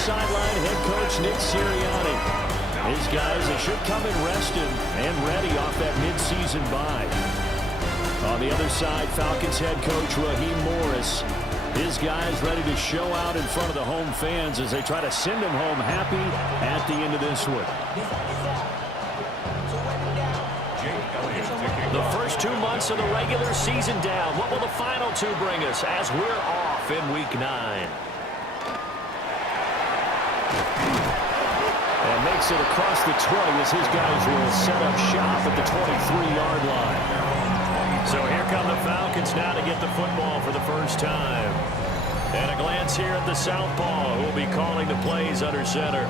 sideline, head coach Nick Sirianni. His guys, they should come in rested and ready off that midseason bye. On the other side, Falcons head coach Raheem Morris. His guys ready to show out in front of the home fans as they try to send them home happy at the end of this one. The first 2 months of the regular season down. What will the final 2 bring us as we're off in Week 9? And makes it across the 20 as his guys will set up shop at the 23-yard line. So here come the Falcons now to get the football for the first time. And a glance here at the southpaw who will be calling the plays under center.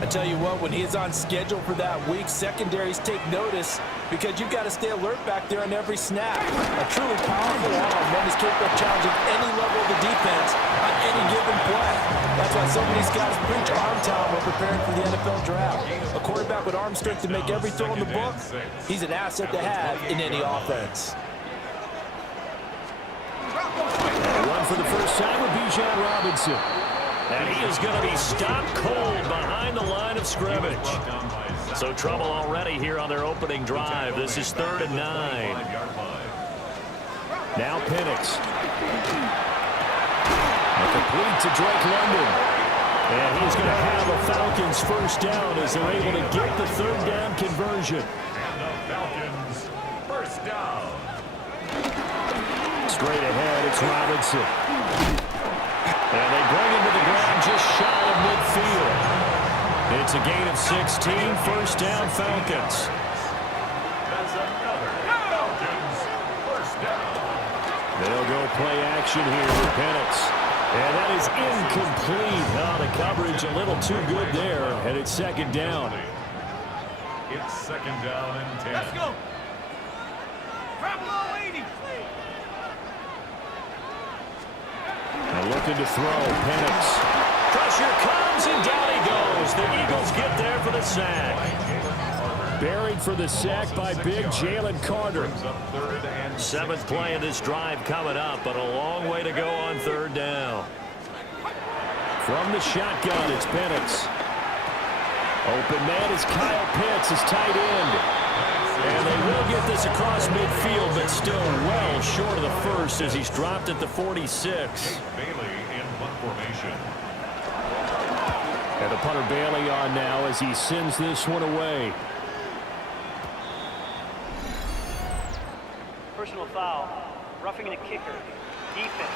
I tell you what, when he is on schedule for that week, secondaries take notice because you've got to stay alert back there on every snap. A truly powerful arm, one is capable of challenging any level of the defense on any given play. That's why so many scouts preach arm talent when preparing for the NFL draft. A quarterback with arm strength to make every throw in the book, he's an asset to have in any offense. And one for the first time with Bijan Robinson. And he is going to be stopped cold behind the line of scrimmage. So trouble already here on their opening drive. This is 3rd and 9. Now Penix. A complete to Drake London. And he's going to have a Falcons first down as they're able to get the 3rd down conversion. And the Falcons first down. Straight ahead, it's Robinson. And they bring him to the ground just shy of midfield. It's a gain of 16, first down Falcons. That's another Falcons first down. They'll go play action here with Penix. And that is incomplete. Oh, the coverage a little too good there. And it's 2nd down. It's 2nd down and 10. Let's go. Travel 80. And looking to throw, Penix. Pressure comes, and down he goes. The Eagles get there for the sack. Buried for the sack by big Jalen Carter. 7th play of this drive coming up, but a long way to go on 3rd down. From the shotgun, it's Penix. Open man is Kyle Pitts, his tight end. And they will get this across midfield, but still well short of the first as he's dropped at the 46. Bailey in punt formation. And the punter Bailey on now as he sends this one away. Personal foul, roughing the kicker, defense.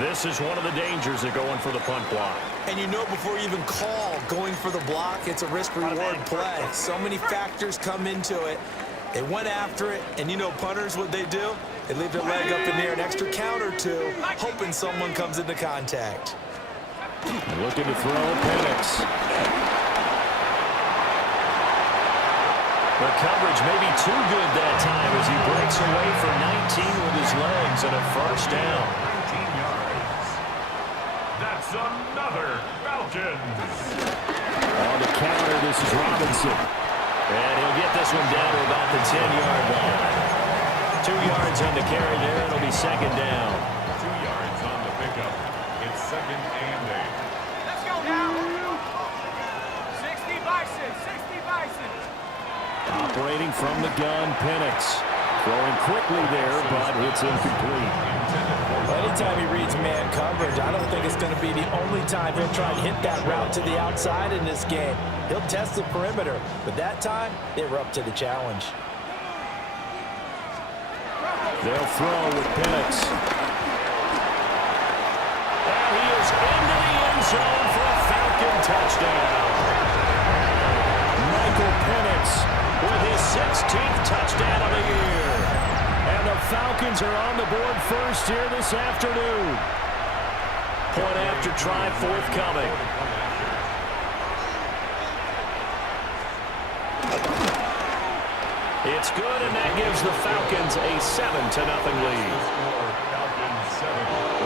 This is one of the dangers of going for the punt block. And you know before you even call going for the block, it's a risk-reward play. So many factors come into it. They went after it, and you know punters, what they do? They leave their leg up in the air an extra count or two, hoping someone comes into contact. Looking to throw, Penix. The coverage may be too good that time as he breaks away for 19 with his legs and a first down. 19 yards. That's another Falcons. On the counter, this is Robinson. And he'll get this one down to about the 10-yard line. 2 yards on the carry there. It'll be 2nd down. 2 yards on the pickup. It's 2nd and 8. Let's go now. 60 Bison, 60 Bison. Operating from the gun, Penix. Throwing quickly there, but it's incomplete. Anytime he reads man coverage, I don't think it's going to be the only time he'll try to hit that route to the outside in this game. He'll test the perimeter, but that time, they were up to the challenge. They'll throw with Penix. And he is into the end zone for a Falcon touchdown. Michael Penix with his 16th touchdown of the year. And the Falcons are on the board first here this afternoon. Point after try forthcoming. It's good, and that gives the Falcons a 7-0 lead.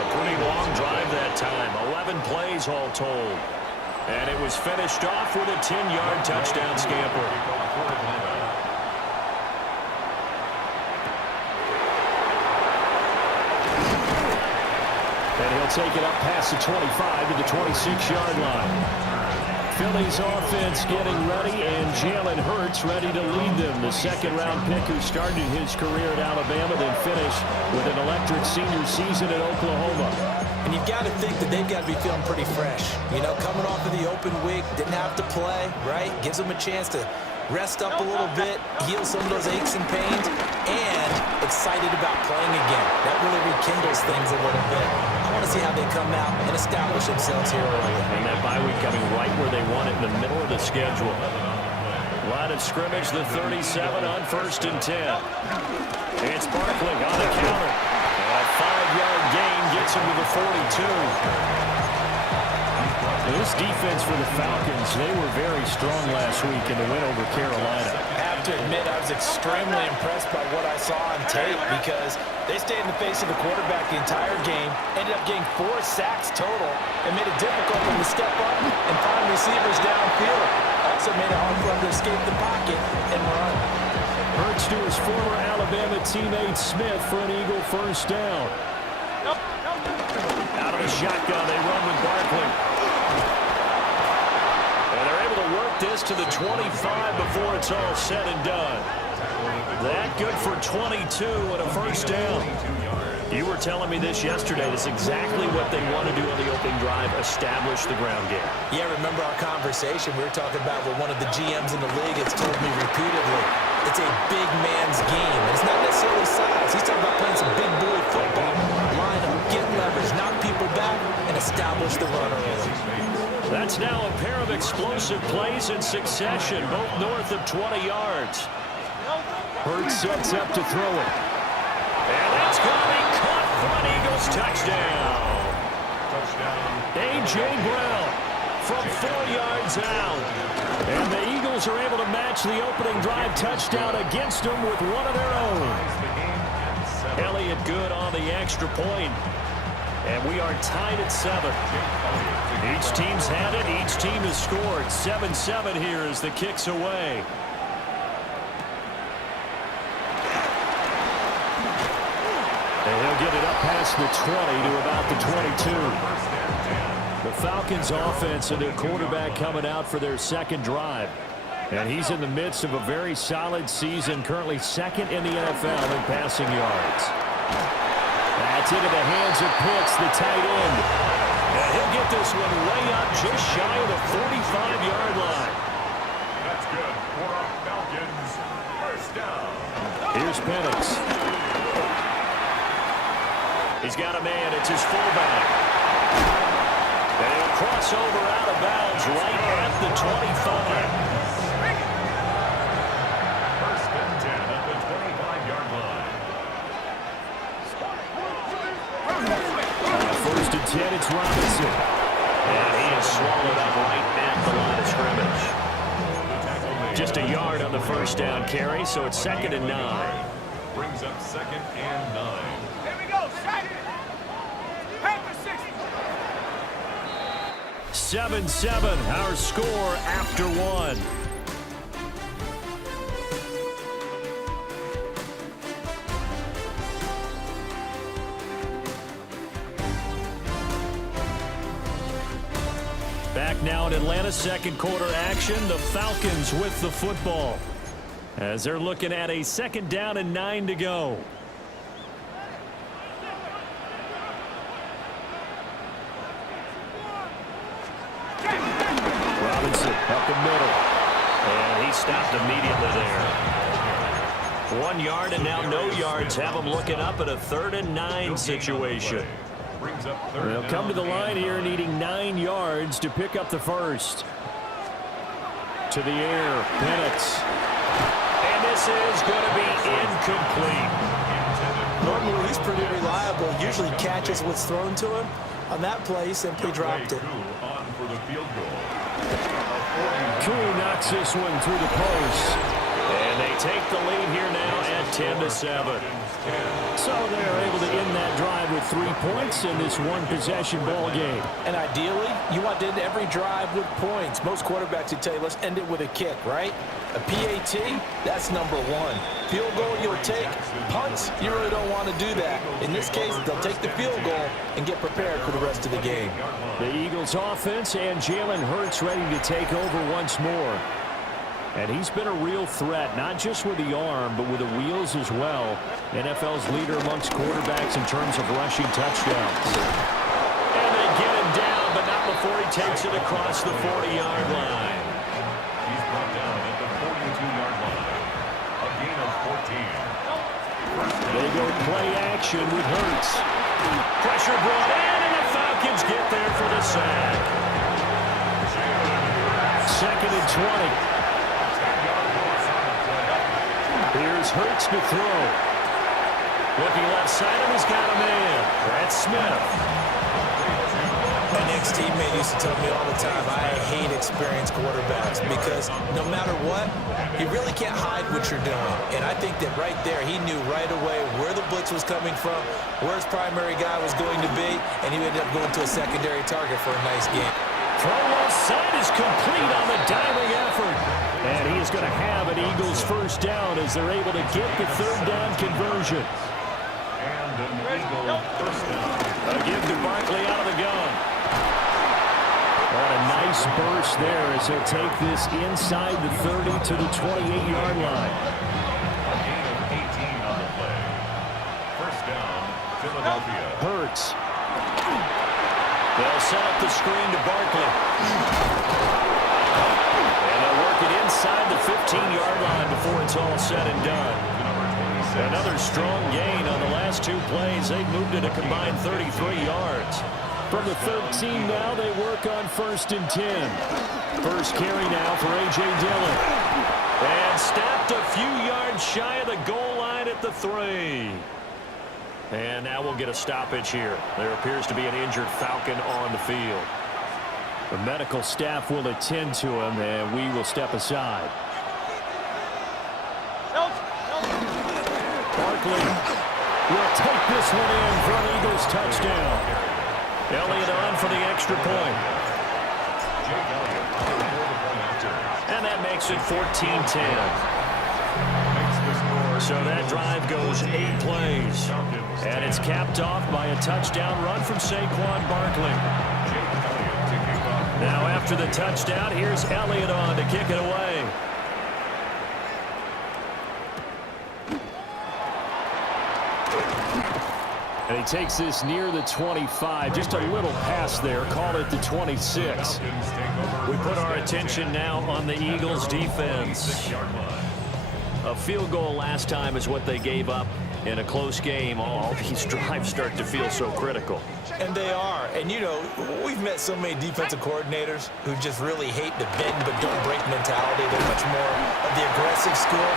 A pretty long drive that time, 11 plays all told. And it was finished off with a 10-yard touchdown scamper. And he'll take it up past the 25 to the 26-yard line. Philly's offense getting ready, and Jalen Hurts ready to lead them. The second-round pick who started his career at Alabama, then finished with an electric senior season at Oklahoma. And you've got to think that they've got to be feeling pretty fresh. You know, coming off of the open week, didn't have to play, right? Gives them a chance to rest up a little bit, heal some of those aches and pains, and excited about playing again. That really rekindles things a little bit. I want to see how they come out and establish themselves here early. And that bye week coming right where they want it, in the middle of the schedule. Line of scrimmage, the 37 on 1st and 10. It's Barkley on the counter. And a 5-yard gain gets him to the 42. This defense for the Falcons, they were very strong last week in the win over Carolina. I have to admit, I was extremely impressed by what I saw on tape because they stayed in the face of the quarterback the entire game, ended up getting 4 sacks total, and made it difficult for them to step up and find receivers downfield. Also made it hard for them to escape the pocket and run. Hurts to his former Alabama teammate Smith for an Eagle first down. Out of the shotgun, they run with Barkley. And they're able to work this to the 25 before it's all said and done. That good for 22 and a first down. You were telling me this yesterday. That's exactly what they want to do on the opening drive, establish the ground game. Yeah, remember our conversation? We were talking about what one of the GMs in the league has told me repeatedly. It's a big man's game. And it's not necessarily size. He's talking about playing some big boy football. Line up, get leverage, knock people back, and establish the run early. That's now a pair of explosive plays in succession, both north of 20 yards. Hurts sets up to throw it. And that's going to be caught for an Eagles touchdown. A.J. Brown from 4 yards out. And the Eagles are able to match the opening drive touchdown against them with one of their own. Elliott good on the extra point. And we are tied at 7. Each team's had it. Each team has scored. 7-7 here as the kick's away. And he'll get it up past the 20 to about the 22. The Falcons offense and their quarterback coming out for their second drive. And he's in the midst of a very solid season, currently second in the NFL in passing yards. That's into the hands of Pitts, the tight end. And he'll get this one way up just shy of the 45-yard line. That's good for our Falcons. First down. Here's Penix. He's got a man. It's his fullback. And he'll cross over out of bounds right at the 25. First and 10 at the 25-yard line. First and 10, it's Robinson. And he is swallowed up right at the line of scrimmage. Just a yard on the first down carry, so it's 2nd and 9. Brings up 2nd and 9. Here we go, second. Panther 60. 7-7, our score after 1. Back now in Atlanta, second quarter action. The Falcons with the football as they're looking at a 2nd down and 9 to go. Robinson up the middle. And he stopped immediately there. 1 yard and now no yards. Have them looking up at a 3rd and 9 situation. They'll come to the line here needing 9 yards to pick up the first. To the air, Penix. And this is going to be incomplete. Normally he's pretty reliable. Usually catches what's thrown to him. On that play, he simply dropped it. Koo knocks this one through the post. And they take the lead here now at 10-7. So they're able to end that drive with 3 points in this one-possession ball game. And ideally, you want to end every drive with points. Most quarterbacks would tell you, let's end it with a kick, right? A PAT, that's number one. Field goal you'll take. Punts, you really don't want to do that. In this case, they'll take the field goal and get prepared for the rest of the game. The Eagles offense and Jalen Hurts ready to take over once more. And he's been a real threat, not just with the arm, but with the wheels as well. NFL's leader amongst quarterbacks in terms of rushing touchdowns. And they get him down, but not before he takes it across the 40-yard line. He's brought down at the 42-yard line. A gain of 14. They go play action with Hurts. Pressure brought in, and the Falcons get there for the sack. 2nd and 20. Here's Hurts to throw. Looking left side, and he's got a man. That's Smith. My next teammate used to tell me all the time, I hate experienced quarterbacks because no matter what, you really can't hide what you're doing. And I think that right there, he knew right away where the blitz was coming from, where his primary guy was going to be, and he ended up going to a secondary target for a nice game. Throw left side is complete on the diving effort. And he is going to have an Eagles first down as they're able to get the 3rd down conversion. And an Eagle first down. A give to Barkley out of the gun. What a nice burst there as he'll take this inside the 30 to the 28-yard line. A gain of 18 on the play. First down, Philadelphia. Hurts. They'll set up the screen to Barkley. And they'll work it inside the 15-yard line before it's all said and done. Another strong gain on the last 2 plays. They've moved it a combined 33 yards. From the 13 now, they work on 1st and 10. First carry now for A.J. Dillon. And stopped a few yards shy of the goal line at the 3. And now we'll get a stoppage here. There appears to be an injured Falcon on the field. The medical staff will attend to him, and we will step aside. Barkley will take this one in for an Eagles touchdown. Elliott on for the extra point. And that makes it 14-10. So that drive goes 8 plays. And it's capped off by a touchdown run from Saquon Barkley. Now after the touchdown, here's Elliott on to kick it away. And he takes this near the 25. Just a little pass there. Call it the 26. We put our attention now on the Eagles' defense. A field goal last time is what they gave up in a close game. All these drives start to feel so critical. And they are. And, you know, we've met so many defensive coordinators who just really hate the bend but don't break mentality. They're much more of the aggressive school.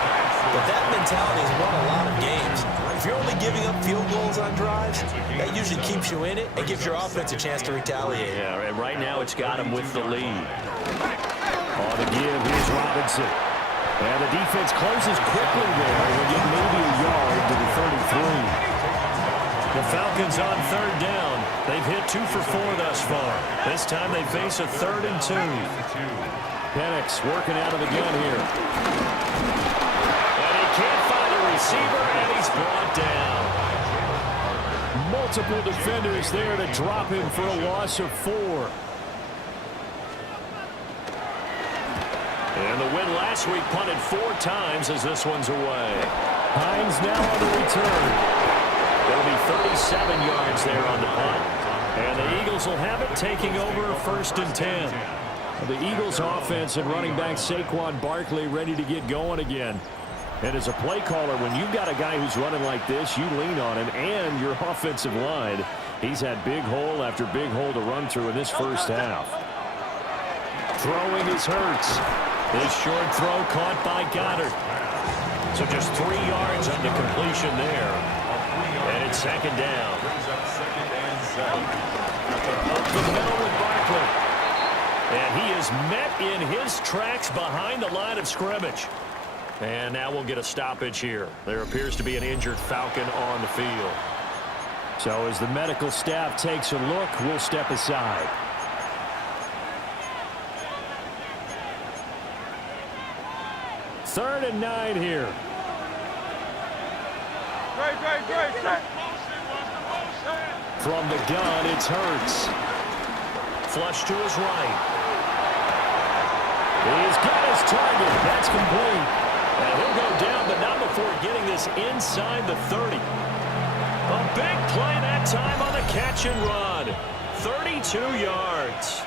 But that mentality has won a lot of games. If you're only giving up field goals on drives, that usually keeps you in it and gives your offense a chance to retaliate. Yeah, and right now it's got him with the lead. On the give, here's Robinson. And the defense closes quickly there. They'll get maybe a yard to the 33. The Falcons on 3rd down. They've hit 2 for 4 thus far. This time they face a 3rd and 2. Penix working out of the gun here. And he can't find a receiver, and he's brought down. Multiple defenders there to drop him for a loss of 4. And the win last week punted 4 times as this one's away. Hines now on the return. There'll be 37 yards there on the punt. And the Eagles will have it taking over 1st and 10. The Eagles offense and running back Saquon Barkley ready to get going again. And as a play caller, when you've got a guy who's running like this, you lean on him and your offensive line. He's had big hole after big hole to run through in this first half. Throwing is Hurts. This short throw caught by Goddard. So just 3 yards on the completion there. And it's 2nd down. Up the middle with Barkley. And he is met in his tracks behind the line of scrimmage. And now we'll get a stoppage here. There appears to be an injured Falcon on the field. So as the medical staff takes a look, we'll step aside. Third and 9 here. Great. From the gun, it's Hurts. Flush to his right. He's got his target. That's complete. And he'll go down, but not before getting this inside the 30. A big play that time on the catch and run. 32 yards.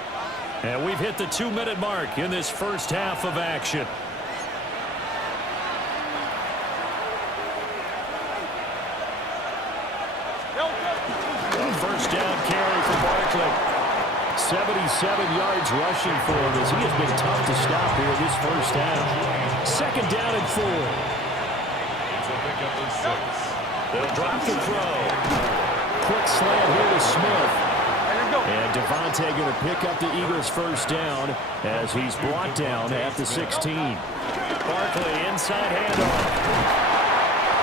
And we've hit the 2-minute mark in this first half of action. A first down carry for Barkley. 77 yards rushing for him as he has been tough to stop here this first half. Second down and 4. It's a pickup of 6. They'll drop the throw. Quick slant here to Smith. And Devontae going to pick up the Eagles' first down as he's brought down at the 16. Barkley inside handoff.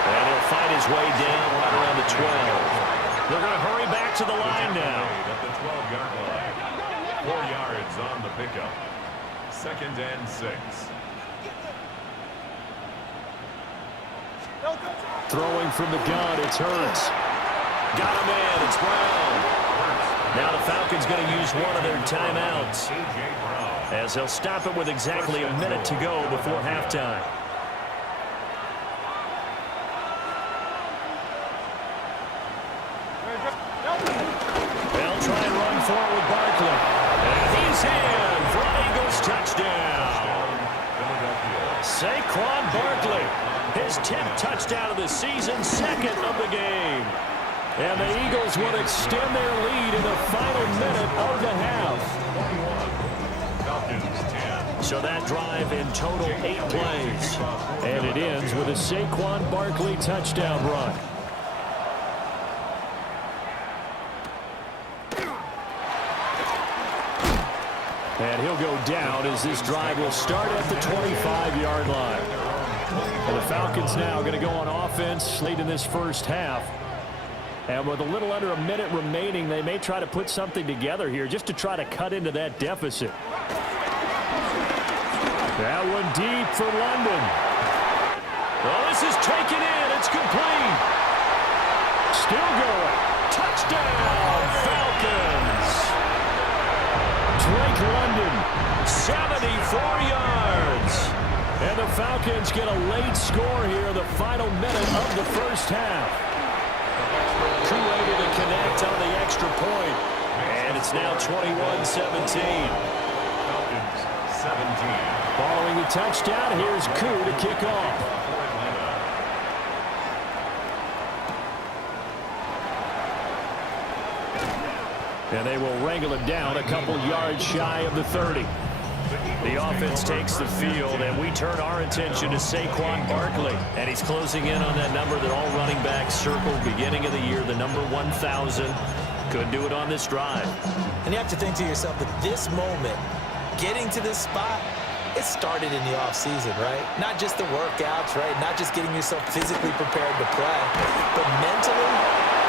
And he'll find his way down right around the 12. They're going to hurry back to the line now. At the 12-yard line. 4 yards on the pickup. Second and 6. Throwing from the gun, it's Hurts. Got him in, it's Brown. Now the Falcons going to use one of their timeouts as they'll stop it with exactly a minute to go before halftime. They'll try and run forward with Barkley. And he's in for an Eagles touchdown. Saquon Barkley, his 10th touchdown of the season, second of the game. And the Eagles will extend their lead in the final minute of the half. So that drive in total 8 plays. And it ends with a Saquon Barkley touchdown run. And he'll go down as this drive will start at the 25-yard line. And the Falcons now going to go on offense late in this first half. And with a little under a minute remaining, they may try to put something together here just to try to cut into that deficit. That one deep for London. Oh, this is taken in. It's complete. Still going. Touchdown, Falcons. Drake London, 74 yards. And the Falcons get a late score here in the final minute of the first half. Able to connect on the extra point. And it's now 21-17. Falcons 17. Following the touchdown, here's Koo to kick off. And they will wrangle it down a couple yards shy of the 30. The offense takes the field, and we turn our attention to Saquon Barkley. And he's closing in on that number that all running backs circled beginning of the year, the number 1,000. Could do it on this drive. And you have to think to yourself that this moment, getting to this spot, it started in the offseason, right? Not just the workouts, right? Not just getting yourself physically prepared to play, but mentally,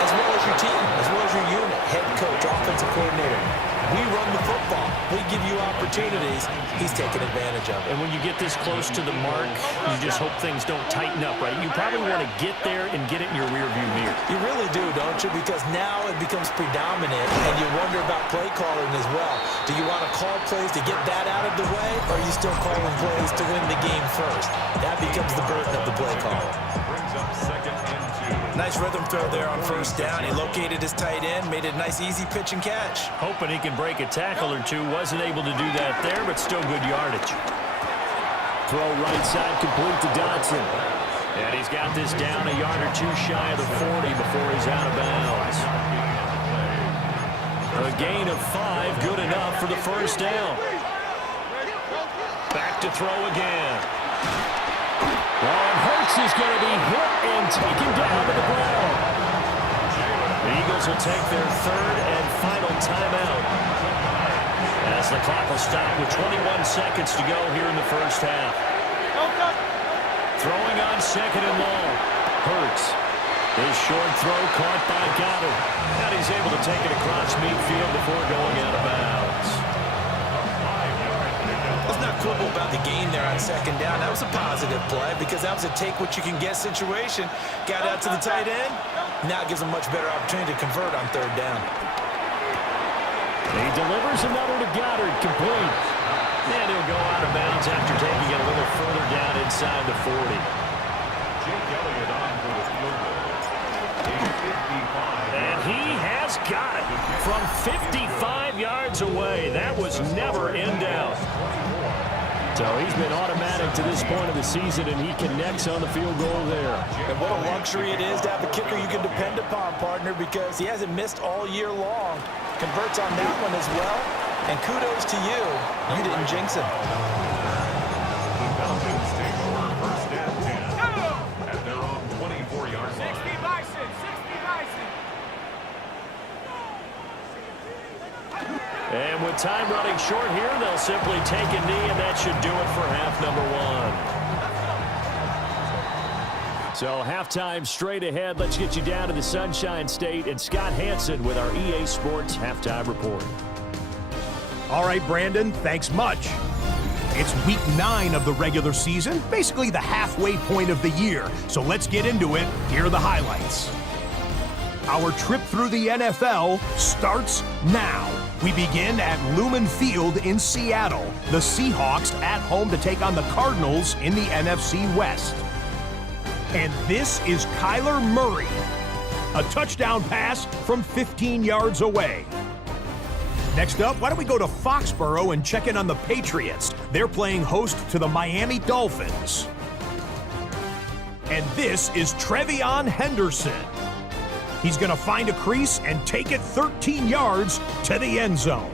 as well as your team, as well as your unit, head coach, offensive coordinator. We run the football. We give you opportunities. He's taking advantage of it. And when you get this close to the mark, you just hope things don't tighten up, right? You probably want to get there and get it in your rearview mirror. You really do, don't you? Because now it becomes predominant, and you wonder about play calling as well. Do you want to call plays to get that out of the way, or are you still calling plays to win the game first? That becomes the burden of the play caller. Brings up second and 2. Nice rhythm throw there on first down. He located his tight end, made it a nice, easy pitch and catch. Hoping he can break a tackle or two. Wasn't able to do that there, but still good yardage. Throw right side complete to Dotson. And he's got this down a yard or two shy of the 40 before he's out of bounds. A gain of 5, good enough for the first down. Back to throw again. And Hurts is going to be hit and taken down to the ground. The Eagles will take their third and final timeout as the clock will stop with 21 seconds to go here in the first half. Throwing on second and long. Hurts. His short throw caught by Goddard. And he's able to take it across midfield before going out of bounds. Let's not quibble about the game there on second down. That was a positive play because that was a take-what-you-can-get situation. Got out to the tight end. Now it gives him much better opportunity to convert on third down. He delivers another to Goddard, complete. And he'll go out of bounds after taking it a little further down inside the 40. Jake Elliott on for the field goal. And he has got it from 55 yards away. That was never in doubt. So he's been automatic to this point of the season, and he connects on the field goal there. And what a luxury it is to have a kicker you can depend upon, partner, because he hasn't missed all year long. Converts on that one as well. And kudos to you. You didn't jinx him. The Falcons take over first and 10 at their own 24-yard line. 60 Bison, 60 Bison. And with time running short here, they'll simply take a knee, and that should do it for half number one. So halftime straight ahead. Let's get you down to the Sunshine State and Scott Hansen with our EA Sports Halftime Report. All right, Brandon, thanks much. It's week 9 of the regular season, basically the halfway point of the year. So let's get into it. Here are the highlights. Our trip through the NFL starts now. We begin at Lumen Field in Seattle. The Seahawks at home to take on the Cardinals in the NFC West. And this is Kyler Murray. A touchdown pass from 15 yards away. Next up, why don't we go to Foxborough and check in on the Patriots? They're playing host to the Miami Dolphins. And this is Trevion Henderson. He's going to find a crease and take it 13 yards to the end zone.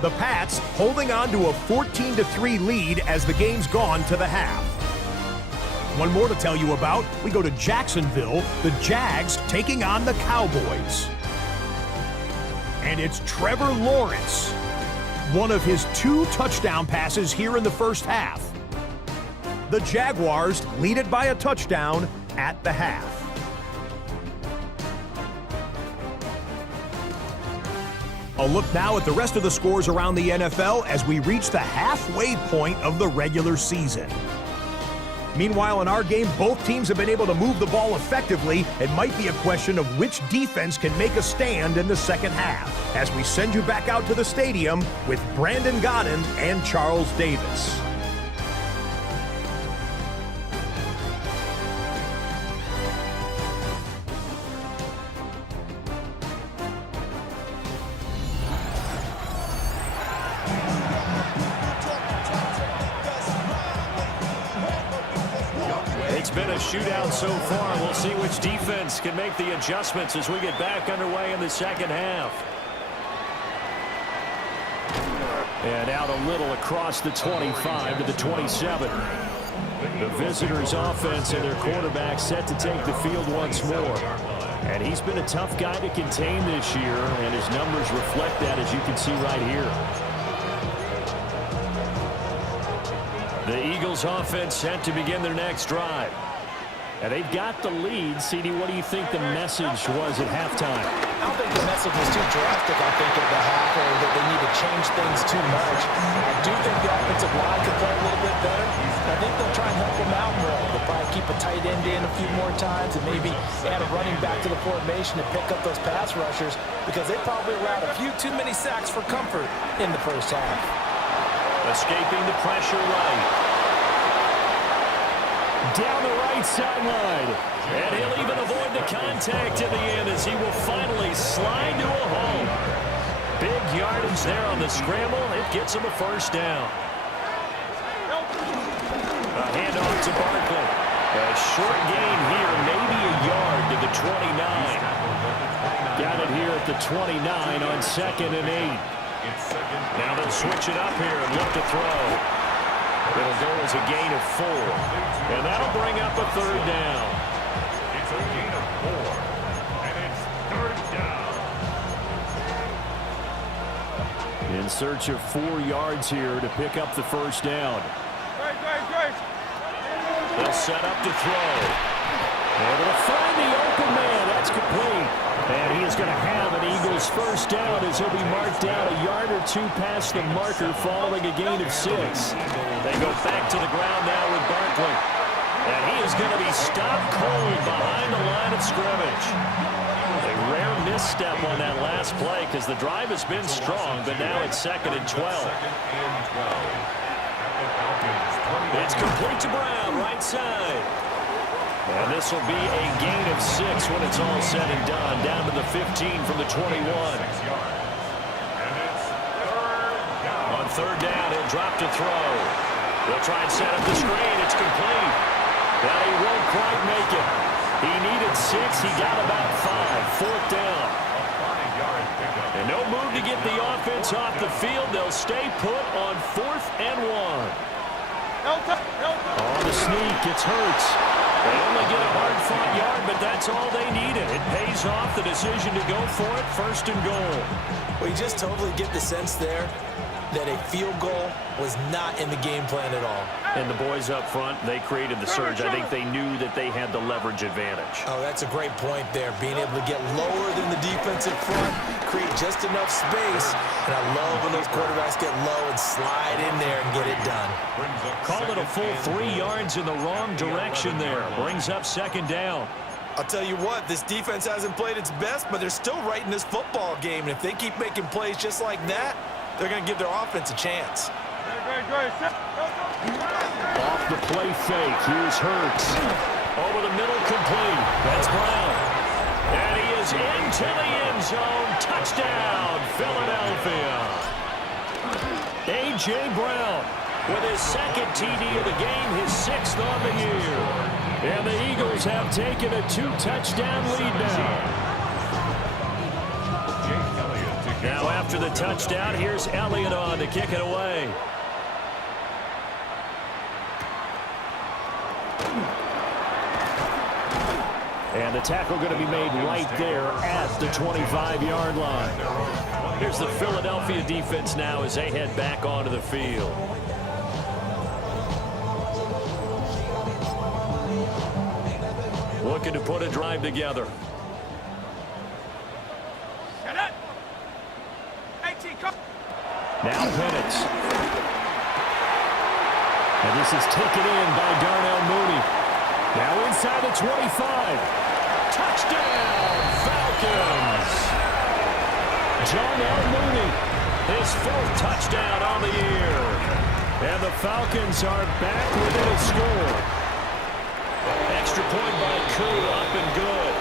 The Pats holding on to a 14-3 lead as the game's gone to the half. One more to tell you about. We go to Jacksonville, the Jags taking on the Cowboys. And it's Trevor Lawrence. One of his 2 touchdown passes here in the first half. The Jaguars lead it by a touchdown at the half. A look now at the rest of the scores around the NFL as we reach the halfway point of the regular season. Meanwhile, in our game, both teams have been able to move the ball effectively. It might be a question of which defense can make a stand in the second half, as we send you back out to the stadium with Brandon Godden and Charles Davis. It's been a shootout so far. We'll see which defense can make the adjustments as we get back underway in the second half. And out a little across the 25 to the 27. The visitors' offense and their quarterback set to take the field once more. And he's been a tough guy to contain this year, and his numbers reflect that, as you can see right here. The Eagles' offense set to begin their next drive. And they've got the lead. CD, what do you think the message was at halftime? I don't think the message was too drastic, I think, at the half, or that they need to change things too much. I do think the offensive line could play a little bit better. I think they'll try and help them out more. They'll probably keep a tight end in a few more times and maybe add a running back to the formation to pick up those pass rushers, because they probably allowed a few too many sacks for comfort in the first half. Escaping the pressure right. Down the right sideline. And he'll even avoid the contact in the end as he will finally slide to a home. Big yardage there on the scramble. It gets him a first down. A handoff to Barkley. A short gain here, maybe a yard to the 29. Got it here at the 29 on 2nd and 8. Now they'll switch it up here and look to throw. It'll go as a gain of 4. And that'll bring up a third down. It's a gain of 4. And it's third down. In search of 4 yards here to pick up the first down. Great. They'll set up to throw. Able to find the open man. That's complete. And he is going to have an Eagles first down as he'll be marked down a yard or two past the marker following a gain of 6. They go back to the ground now with Barkley. And he is going to be stopped cold behind the line of scrimmage. A rare misstep on that last play because the drive has been strong, but now it's 2nd and 12. It's complete to Brown, right side. And this will be a gain of 6 when it's all said and done. Down to the 15 from the 21. On 3rd down, he'll drop to throw. They'll try and set up the screen. It's complete. Now he won't quite make it. He needed 6. He got about 5. 4th down. And no move to get the offense off the field. They'll stay put on 4th and 1. On the sneak, it's Hurts. They only get a hard-fought yard, but that's all they needed. It pays off the decision to go for it, 1st and goal. Well, you just totally get the sense there that a field goal was not in the game plan at all. And the boys up front, they created the surge. I think they knew that they had the leverage advantage. Oh, that's a great point there. Being able to get lower than the defensive front, create just enough space. And I love when those quarterbacks get low and slide in there and get it done. Called it a full 3 yards in the wrong direction there. Brings up 2nd down. I'll tell you what, this defense hasn't played its best, but they're still right in this football game. And if they keep making plays just like that, they're going to give their offense a chance. Off the play fake. Here's Hurts. Over the middle, complete. That's Brown. And he is into the end zone. Touchdown, Philadelphia. A.J. Brown with his 2nd TD of the game, his 6th on the year. And the Eagles have taken a 2-touchdown lead now. Now after the touchdown, here's Elliott on to kick it away. And the tackle going to be made right there at the 25-yard line. Here's the Philadelphia defense now as they head back onto the field. Looking to put a drive together. Now Penix. And this is taken in by Darnell Mooney. Now inside the 25. Touchdown, Falcons. Darnell Mooney, his 4th touchdown on the year. And the Falcons are back within a score. Extra point by Koo, up and good.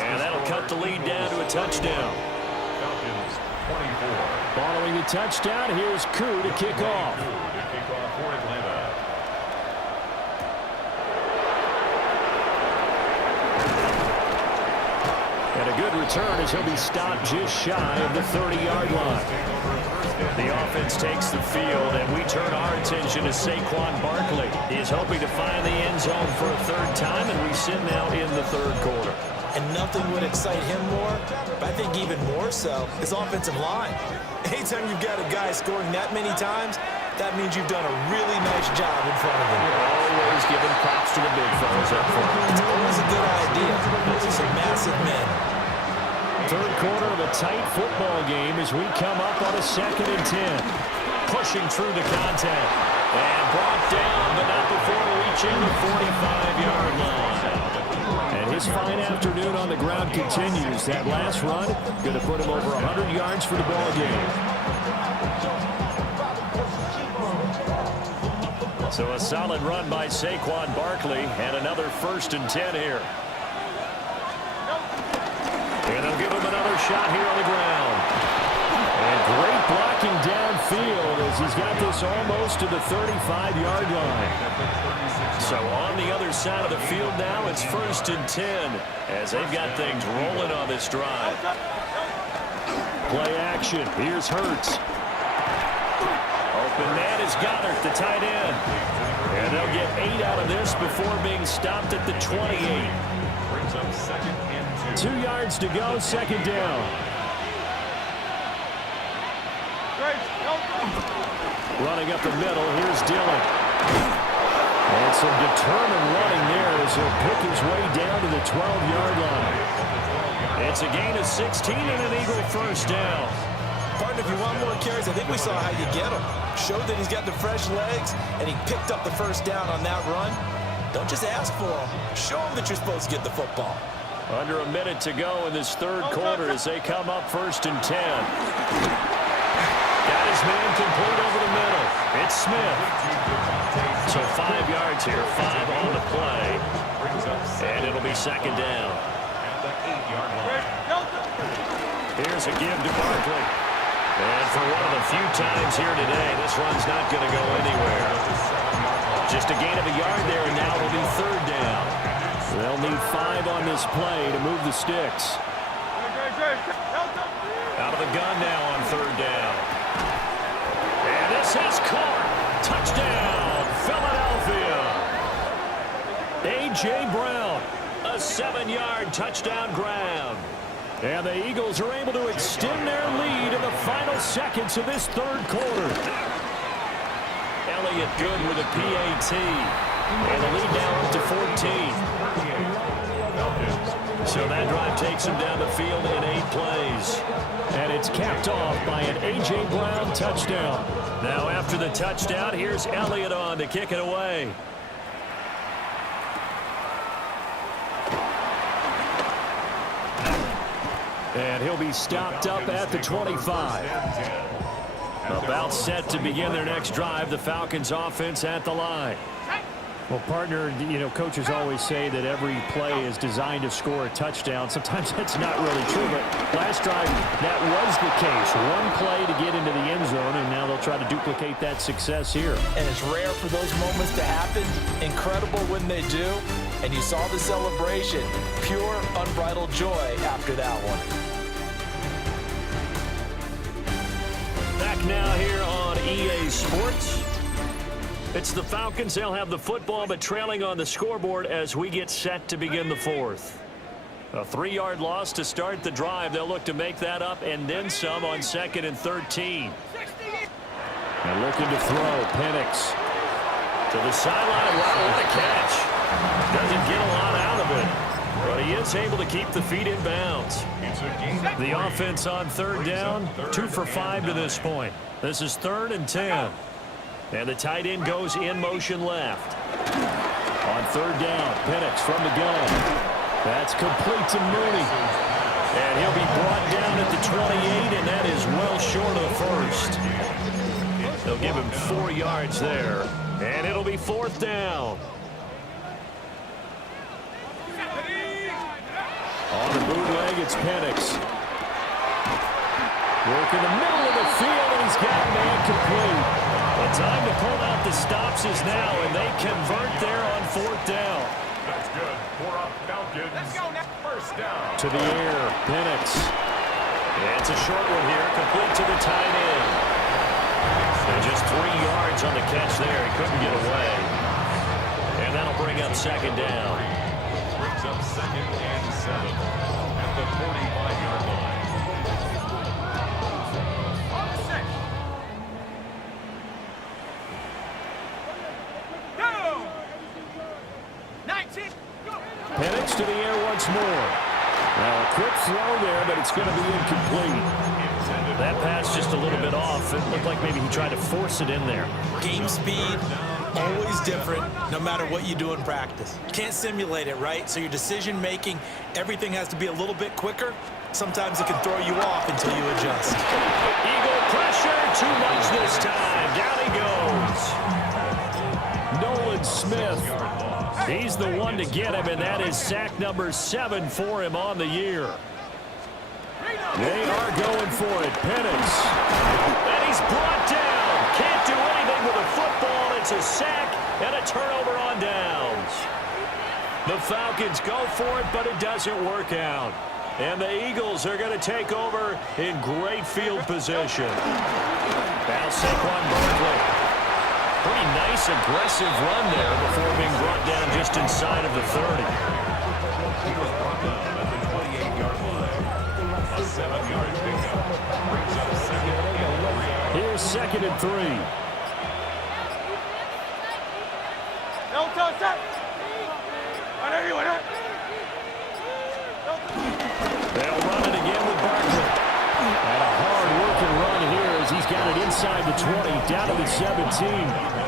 And that'll cut the lead down to a touchdown. Falcons 24. Following the touchdown, here's Koo to kick off. For Atlanta. And a good return as he'll be stopped just shy of the 30-yard line. The offense takes the field, and we turn our attention to Saquon Barkley. He is hoping to find the end zone for a 3rd time, and we sit now in the 3rd quarter. And nothing would excite him more, but I think even more so, his offensive line. Anytime you've got a guy scoring that many times, that means you've done a really nice job in front of him. Always giving props to the big fellas up front. It's always a good idea. Those are some massive men. 3rd quarter of a tight football game as we come up on a 2nd and 10. Pushing through the contact. And brought down, but not before reaching the 45-yard line. And his fine afternoon on the ground continues. That last run going to put him over 100 yards for the ball game. So a solid run by Saquon Barkley and another 1st and 10 here. And they'll give him another shot here on the ground. And great blocking downfield as he's got this almost to the 35-yard line. So on the other side of the field now, it's 1st and 10 as they've got things rolling on this drive. Play action. Here's Hurts. Open man is Goddard, the tight end. And they'll get 8 out of this before being stopped at the 28. Brings up 2nd and 2. 2 yards to go, 2nd down. Running up the middle, here's Dillon. And some determined running there as he'll pick his way down to the 12-yard line. It's a gain of 16 and an Eagle first down. Partner, if you want more carries, I think we saw how you get him. Showed that he's got the fresh legs, and he picked up the first down on that run. Don't just ask for him. Show him that you're supposed to get the football. Under a minute to go in this third quarter as they come up 1st and 10. Got his man complete over the middle. It's Smith. So 5 yards here, 5 on the play. And it'll be second down. Here's a give to Barkley. And for one of the few times here today, this run's not going to go anywhere. Just a gain of a yard there, and now it'll be third down. They'll need 5 on this play to move the sticks. Out of the gun now on third down. And this is caught. Touchdown, Philadelphia. A.J. Brown, a 7-yard touchdown grab. And the Eagles are able to extend their lead in the final seconds of this third quarter. Elliott good with a PAT. And the lead now up to 14. So that drive takes him down the field in 8 plays. And it's capped off by an A.J. Brown touchdown. Now after the touchdown, here's Elliott on to kick it away. And he'll be stopped up at the 25. About set to begin their next drive, the Falcons offense at the line. Well, partner, you know, coaches always say that every play is designed to score a touchdown. Sometimes that's not really true, but last drive, that was the case. One play to get into the end zone, and now they'll try to duplicate that success here. And it's rare for those moments to happen. Incredible when they do. And you saw the celebration. Pure, unbridled joy after that one. Back now here on EA Sports. It's the Falcons. They'll have the football, but trailing on the scoreboard as we get set to begin the fourth. A 3-yard loss to start the drive. They'll look to make that up and then some on 2nd and 13. And looking to throw. Penix to the sideline. Wow, what a catch. Doesn't get a lot out of it, but he is able to keep the feet in bounds. The offense on third down, 2 for 5 to this point. This is 3rd and 10. And the tight end goes in motion left. On third down, Penix from the gun. That's complete to Mooney. And he'll be brought down at the 28, and that is well short of the first. They'll give him 4 yards there. And it'll be 4th down. On the bootleg, it's Penix. Work in the middle of the field, and he's got man complete. The time to pull out the stops is now, and they convert there on 4th down. That's good. For a Falcons. Let's go now. First down. To the air, Penix. And it's a short one here, complete to the tight end. And just 3 yards on the catch there. He couldn't get away. And that'll bring up 2nd down. Brings up 2nd and 7 at the 45-yard line. Penix to the air once more. Now a quick throw there, but it's going to be incomplete. That pass just a little bit off. It looked like maybe he tried to force it in there. Game speed, always different, no matter what you do in practice. You can't simulate it, right? So your decision making, everything has to be a little bit quicker. Sometimes it can throw you off until you adjust. Eagle pressure, too much this time. Down he goes. Nolan Smith. He's the one to get him, and that is sack number 7 for him on the year. They are going for it. Penix. And he's brought down. Can't do anything with a football. It's a sack and a turnover on downs. The Falcons go for it, but it doesn't work out. And the Eagles are going to take over in great field position. Now Saquon Barkley. Pretty nice, aggressive run there before being brought down just inside of the 30. He was brought down at the 28-yard line. A 7-yard pickup brings up 2nd and 3. Here's 2nd and 3. They'll run it again with Barkley. And a hard-working run here as he's got it inside the 20, down to the 17.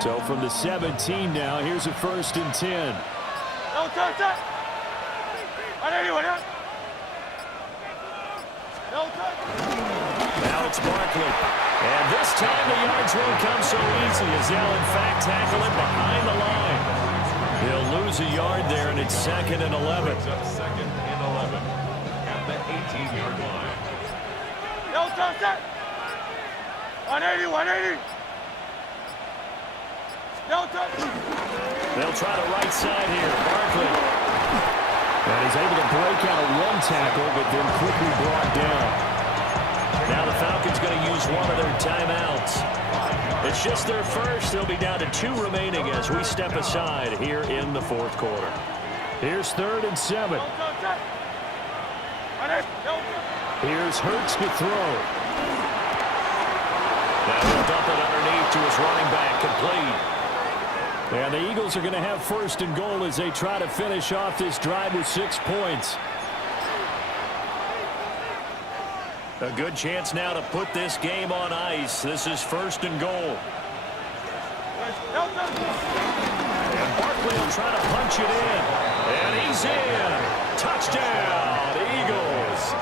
So from the 17 now, here's a 1st and 10. Now it's Barkley. And this time the yards won't come so easy as they'll in fact tackle it behind the line. They'll lose a yard there, and it's 2nd and 11. Brings up 2nd and 11 at the 18-yard line. 180. They'll try the right side here. Barkley. And he's able to break out one tackle, but then quickly brought down. Now the Falcons going to use one of their timeouts. It's just their first. They'll be down to 2 remaining as we step aside here in the 4th quarter. Here's 3rd and 7. Here's Hurts to throw. Now he'll dump it underneath to his running back, complete. And the Eagles are going to have 1st and goal as they try to finish off this drive with 6 points. A good chance now to put this game on ice. This is 1st and goal. And Barkley will try to punch it in. And he's in. Touchdown, Eagles.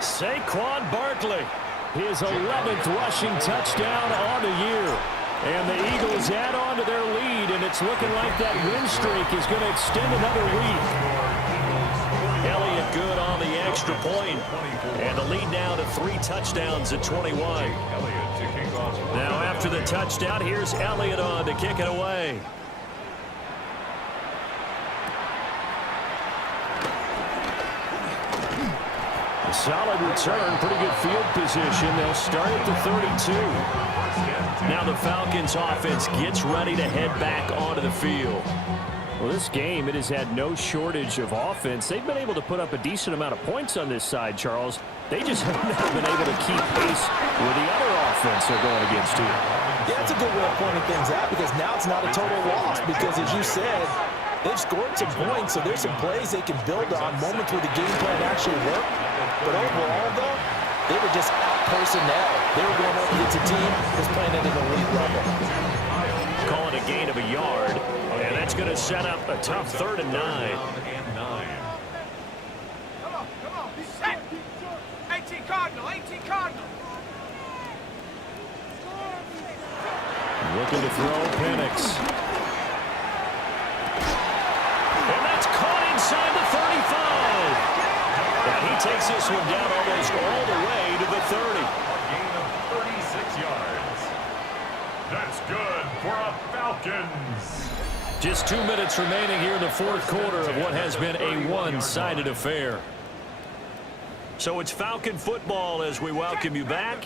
Saquon Barkley, his 11th rushing touchdown on the year. And the Eagles add on to their lead, and it's looking like that win streak is going to extend another week. Elliott good on the extra point, and the lead now to 3 touchdowns at 21. Now after the touchdown, here's Elliott on to kick it away. A solid return, pretty good field position. They'll start at the 32. Now the Falcons offense gets ready to head back onto the field. Well, this game, it has had no shortage of offense. They've been able to put up a decent amount of points on this side, Charles. They just have not been able to keep pace with the other offense they're going against here. Yeah, that's a good way of pointing things out because now it's not a total loss because, as you said, they've scored some points, so there's some plays they can build on, moments where the game plan actually worked. But overall, though, they were just out personnel. They were going up against a team that's playing at an elite level. Calling a gain of a yard, and that's going to set up a tough 3rd and 9. Come on. Set. 18 Cardinal. Looking to throw, Penix. And that's caught inside the 35. And he takes this one down almost all the way to the 30. Gain of 36 yards. That's good for a Falcons. Just 2 minutes remaining here in the 4th quarter of what has been a one-sided affair. So it's Falcon football as we welcome you back.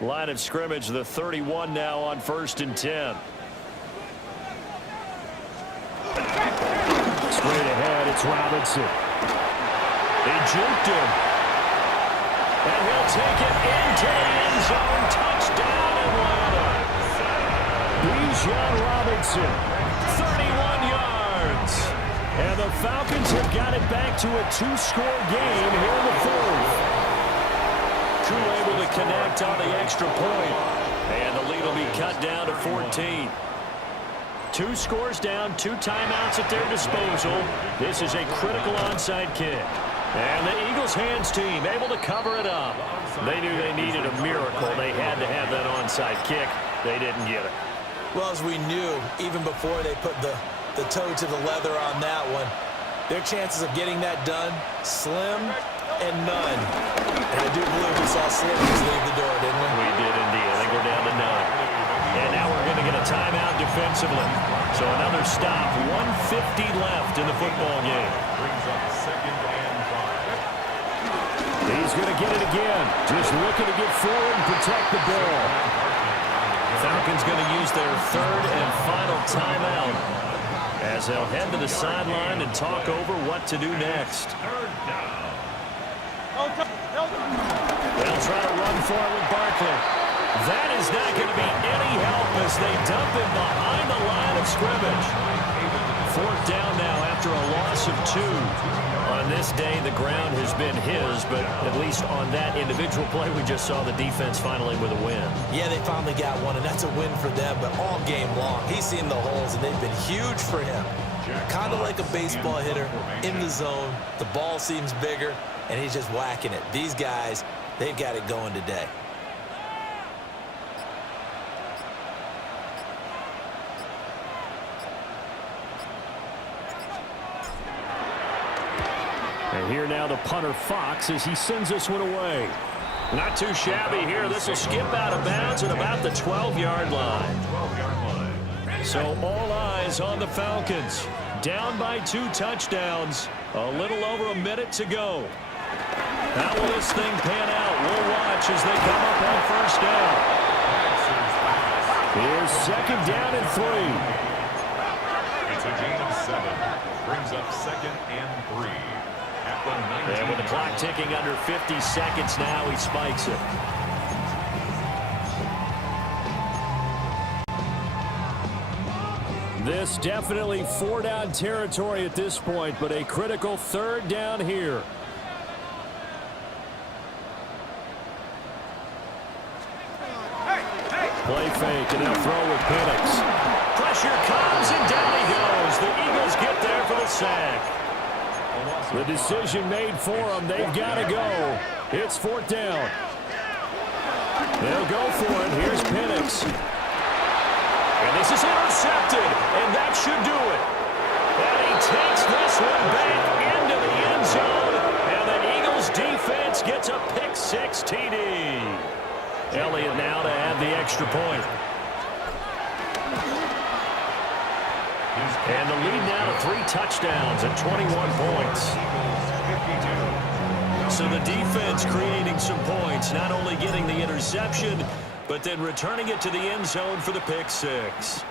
Line of scrimmage, the 31 now on 1st and 10. Straight ahead, it's Robinson. They juked him. And he'll take it into the end zone. Touchdown, Atlanta. Bijan Robinson, 31 yards. And the Falcons have got it back to a 2-score game here in the 4th. Koo able to connect on the extra point. And the lead will be cut down to 14. 2 scores down, 2 timeouts at their disposal. This is a critical onside kick. And the Eagles hands team able to cover it up. They knew they needed a miracle. They had to have that onside kick. They didn't get it. Well, as we knew, even before they put the toe to the leather on that one, their chances of getting that done, slim and none. And I do believe we saw Slims leave the door, didn't we? We did indeed. I think we're down to 9. And now we're going to get a timeout defensively. So another stop. 1:50 left in the football game. Brings up 2nd and 5. He's going to get it again. Just looking to get forward and protect the ball. Falcons going to use their 3rd and final timeout as they'll head to the sideline and talk over what to do next. 3rd down. They'll try to run for it with Barkley. That is not going to be any help as they dump him behind the line of scrimmage. Fourth down now after a loss of 2. On this day, the ground has been his, but at least on that individual play, we just saw the defense finally with a win. Yeah, they finally got one, and that's a win for them, but all game long, he's seen the holes, and they've been huge for him. Kind of like a baseball hitter in the zone. The ball seems bigger, and he's just whacking it. These guys, they've got it going today. And here now the punter Fox as he sends this one away. Not too shabby here. This will skip out of bounds at about the 12-yard line. So all eyes on the Falcons. Down by 2 touchdowns. A little over a minute to go. How will this thing pan out? We'll watch as they come up on first down. Here's second down and 3. It's a gain of 7. Brings up 2nd and 3. And with the clock ticking under 50 seconds now, he spikes it. This definitely 4-down territory at this point, but a critical 3rd down here. Play fake, and they'll throw with Penix. Pressure comes, and down he goes. The Eagles get there for the sack. The decision made for them. They've got to go. It's 4th down. They'll go for it. Here's Penix. And this is intercepted, and that should do it. And he takes this one back into the end zone, and the Eagles defense gets a pick-6 TD. Elliott now to add the extra point. And the lead now to 3 touchdowns and 21 points. So the defense creating some points, not only getting the interception, but then returning it to the end zone for the pick-6.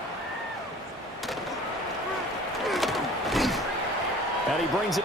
And he brings it.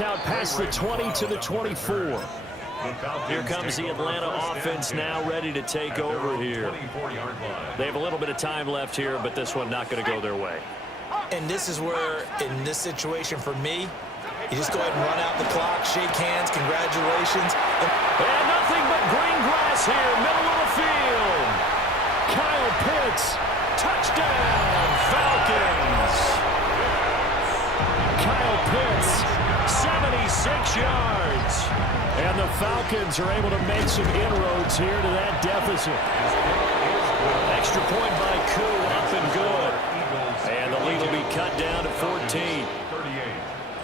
Out past the 20 to the 24. Here comes the Atlanta offense now ready to take over here. They have a little bit of time left here, but this one not going to go their way. And this is where, in this situation for me, you just go ahead and run out the clock, shake hands, congratulations. And nothing but green grass here, middle of the field. Kyle Pitts, touchdown, Falcons. Kyle Pitts, 76 yards. And the Falcons are able to make some inroads here to that deficit. Extra point by Koo, up and good. And the lead will be cut down to 14.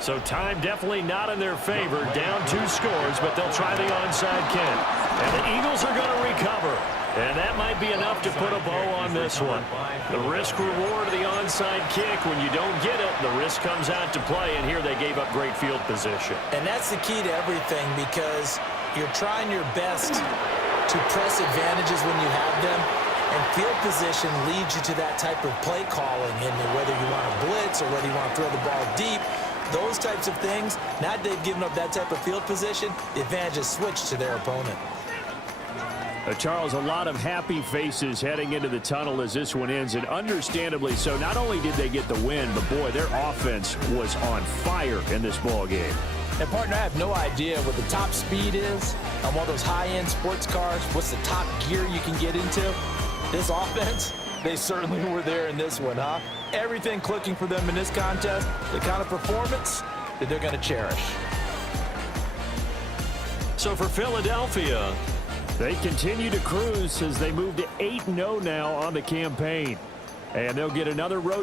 So time definitely not in their favor. Down 2 scores, but they'll try the onside kick. And the Eagles are going to recover. And that might be enough to put a bow on this one. The risk-reward of the onside kick. When you don't get it, the risk comes out to play, and here they gave up great field position. And that's the key to everything, because you're trying your best to press advantages when you have them, and field position leads you to that type of play calling, and whether you want to blitz or whether you want to throw the ball deep, those types of things. Now that they've given up that type of field position, the advantage is switched to their opponent. Charles, a lot of happy faces heading into the tunnel as this one ends, and understandably so. Not only did they get the win, but boy, their offense was on fire in this ball game. And partner, I have no idea what the top speed is on one of those high-end sports cars. What's the top gear you can get into? This offense, they certainly were there in this one, huh? Everything clicking for them in this contest, the kind of performance that they're going to cherish. So for Philadelphia, they continue to cruise as they move to 8-0 now on the campaign. And they'll get another road